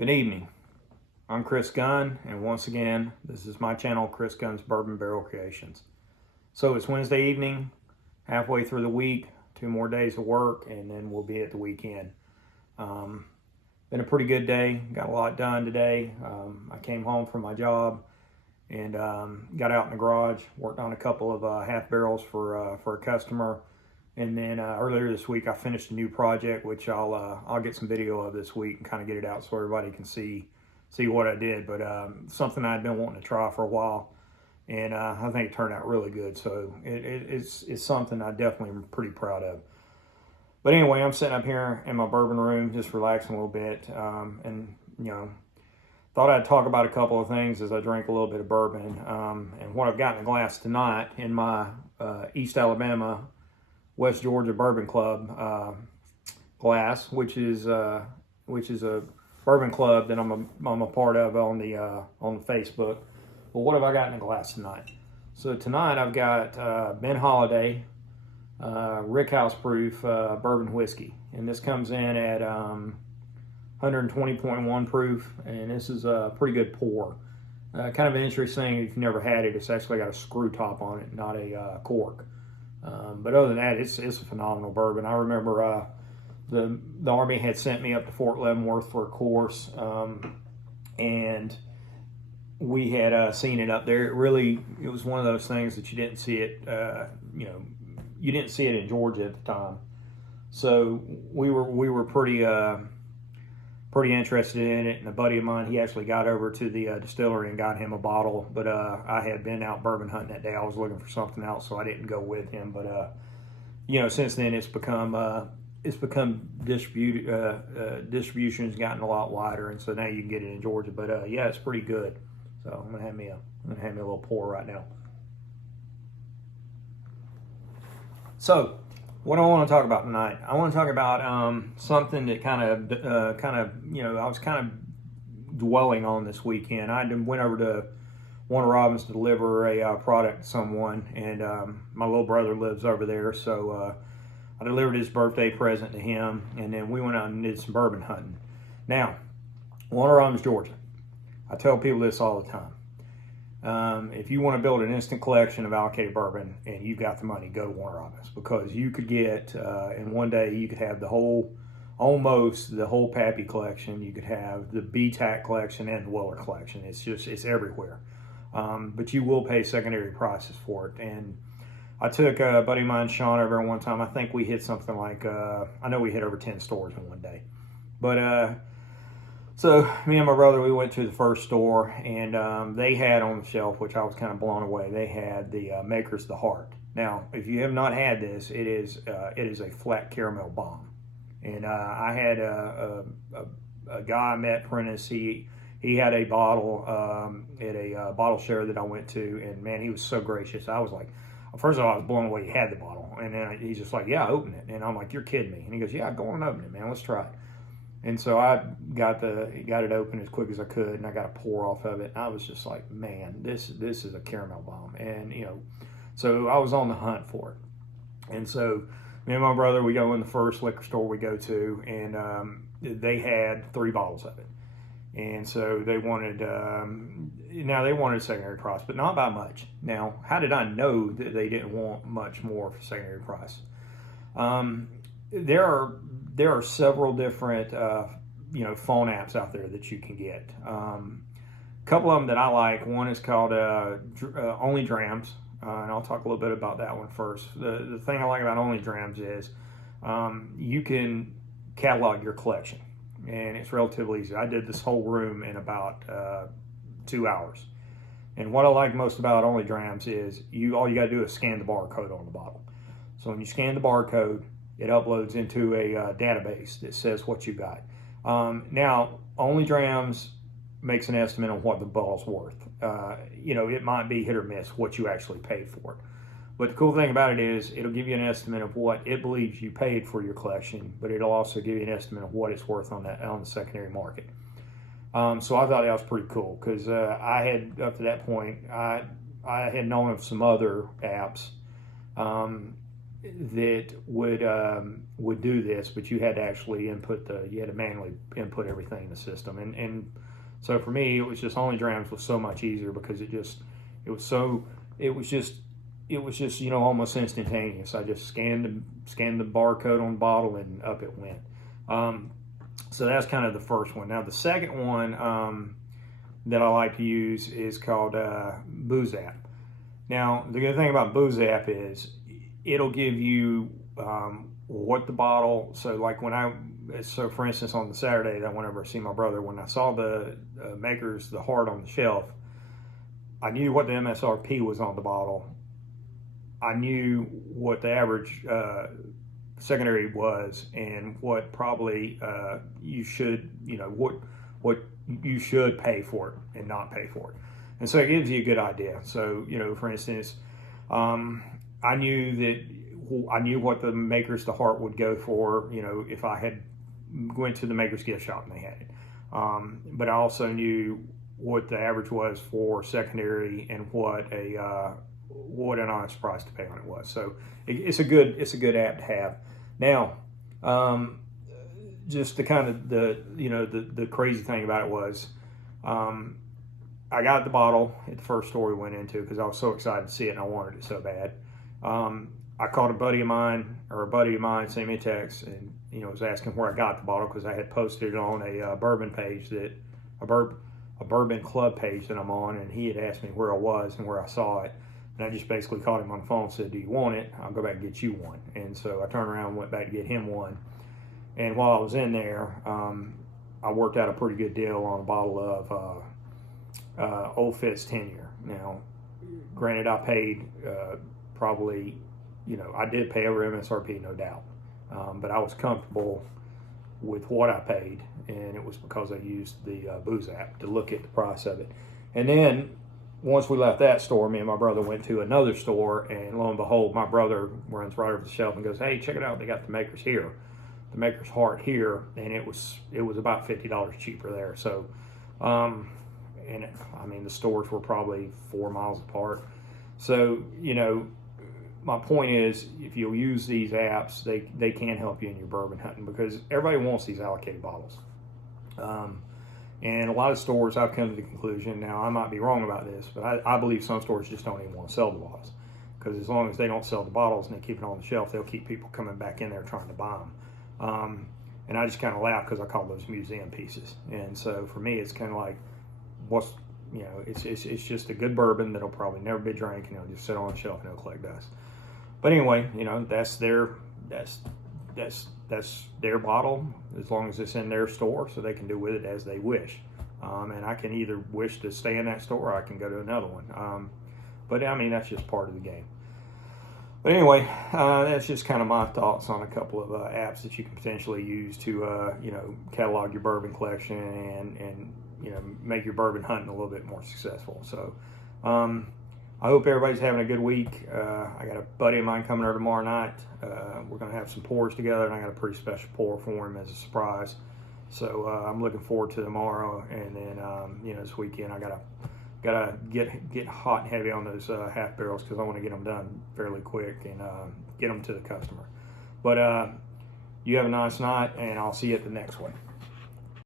Good evening. I'm Chris Gunn, and once again, this is my channel, Chris Gunn's Bourbon Barrel Creations. So it's Wednesday evening, halfway through the week, 2 more days of work, and then we'll be at the weekend. Been a pretty good day, got a lot done today. I came home from my job and got out in the garage, worked on a couple of half barrels for a customer. And then earlier this week, I finished a new project, which I'll get some video of this week and kind of get it out so everybody can see what I did. But something I'd been wanting to try for a while, and I think it turned out really good. So it's something I definitely am pretty proud of. But anyway, I'm sitting up here in my bourbon room, just relaxing a little bit, and thought I'd talk about a couple of things as I drink a little bit of bourbon. And what I've got in the glass tonight in my East Alabama, West Georgia Bourbon Club glass, which is a bourbon club that I'm a part of on the Facebook. But what have I got in the glass tonight? So tonight I've got Ben Holiday Rickhouse Proof bourbon whiskey, and this comes in at 120.1 proof, and this is a pretty good pour. Kind of an interesting, if you've never had it, it's actually got a screw top on it, not a cork. But other than that, it's a phenomenal bourbon. I remember the Army had sent me up to Fort Leavenworth for a course, and we had seen it up there. It was one of those things that you didn't see it, you didn't see it in Georgia at the time. So we were pretty interested in it, and a buddy of mine, he actually got over to the distillery and got him a bottle, but I had been out bourbon hunting that day. I was looking for something else, so I didn't go with him. But since then it's become distribution's gotten a lot wider, and so now you can get it in Georgia. But yeah, it's pretty good. So I'm gonna have me a little pour right now. So what do I want to talk about tonight? I want to talk about something that kind of I was kind of dwelling on this weekend. I went over to Warner Robins to deliver a product to someone, and my little brother lives over there, so I delivered his birthday present to him, and then we went out and did some bourbon hunting. Now, Warner Robins, Georgia. I tell people this all the time. If you want to build an instant collection of allocated bourbon and you've got the money, go to Warner Robins, because you could get, in one day, you could have almost the whole Pappy collection. You could have the BTAC collection and the Weller collection. It's everywhere. But you will pay secondary prices for it. And I took a buddy of mine, Sean, over one time. I think we hit something like, I know we hit over 10 stores in one day. But, so me and my brother, we went to the first store, and they had on the shelf, which I was kind of blown away, they had the Maker's The Heart. Now, if you have not had this, it is a flat caramel bomb. And I had a guy I met, Prentice, he had a bottle at a bottle share that I went to, and man, he was so gracious. I was like, first of all, I was blown away he had the bottle, and then he's just like, yeah, open it. And I'm like, you're kidding me. And he goes, yeah, go on and open it, man, let's try it. And so I got it open as quick as I could, and I got a pour off of it. And I was just like, man, this is a caramel bomb. And so I was on the hunt for it. And so me and my brother, we go in the first liquor store we go to, and they had 3 bottles of it. And so they wanted secondary price, but not by much. Now, how did I know that they didn't want much more for secondary price? There are several different phone apps out there that you can get. A couple of them that I like. One is called Only Drams, and I'll talk a little bit about that one first. The thing I like about Only Drams is you can catalog your collection, and it's relatively easy. I did this whole room in about 2 hours. And what I like most about Only Drams is all you got to do is scan the barcode on the bottle. So when you scan the barcode, it uploads into a database that says what you got. Now, Only Drams makes an estimate on what the bottle's worth. It might be hit or miss what you actually paid for it. But the cool thing about it is it'll give you an estimate of what it believes you paid for your collection, but it'll also give you an estimate of what it's worth on the secondary market. So I thought that was pretty cool, because I had, up to that point, I had known of some other apps that would do this, but you had to actually you had to manually input everything in the system, and so for me it was just only drams was so much easier because it was just almost instantaneous. I just scanned the barcode on the bottle and up it went. So that's kind of the first one. Now the second one that I like to use is called Booze App. Now the good thing about Booze App is it'll give you what the bottle. So like for instance on the Saturday that I went over to see my brother, when I saw the makers, the heart on the shelf, I knew what the MSRP was on the bottle. I knew what the average secondary was, and what probably you should, what you should pay for it and not pay for it. And so it gives you a good idea. So, for instance, I knew what the makers the heart would go for, if I had went to the makers gift shop and they had it. But I also knew what the average was for secondary and what an honest price to pay on it was. So it's a good app to have. Now, just the kind of the crazy thing about it was, I got the bottle at the first store we went into because I was so excited to see it and I wanted it so bad. I called a buddy of mine, sent me a text, and was asking where I got the bottle because I had posted it on a bourbon page a bourbon club page that I'm on, and he had asked me where I was and where I saw it. And I just basically called him on the phone and said, "Do you want it? I'll go back and get you one." And so I turned around and went back to get him one. And while I was in there, I worked out a pretty good deal on a bottle of Old Fitz 10-year. Now, granted, I paid probably, I did pay over MSRP, no doubt. But I was comfortable with what I paid, and it was because I used the Booze App to look at the price of it. And then once we left that store, me and my brother went to another store, and lo and behold, my brother runs right over the shelf and goes, "Hey, check it out! They got the Maker's here, the Maker's Heart here," and it was about $50 cheaper there. So, the stores were probably 4 miles apart. So, my point is, if you'll use these apps, they can help you in your bourbon hunting because everybody wants these allocated bottles. And a lot of stores, I've come to the conclusion, now I might be wrong about this, but I believe some stores just don't even want to sell the bottles. Because as long as they don't sell the bottles and they keep it on the shelf, they'll keep people coming back in there trying to buy them. And I just kind of laugh because I call those museum pieces. And so for me, it's kind of like, it's just a good bourbon that'll probably never be drank, and it'll just sit on the shelf and it'll collect dust. But anyway, that's their bottle, as long as it's in their store, so they can do with it as they wish. And I can either wish to stay in that store or I can go to another one. But that's just part of the game. But anyway, that's just kind of my thoughts on a couple of apps that you can potentially use to catalog your bourbon collection and make your bourbon hunting a little bit more successful. So I hope everybody's having a good week. I got a buddy of mine coming over tomorrow night. We're going to have some pours together, and I got a pretty special pour for him as a surprise. So I'm looking forward to tomorrow, and then this weekend I gotta get hot and heavy on those half barrels because I want to get them done fairly quick and get them to the customer. But you have a nice night, and I'll see you at the next one.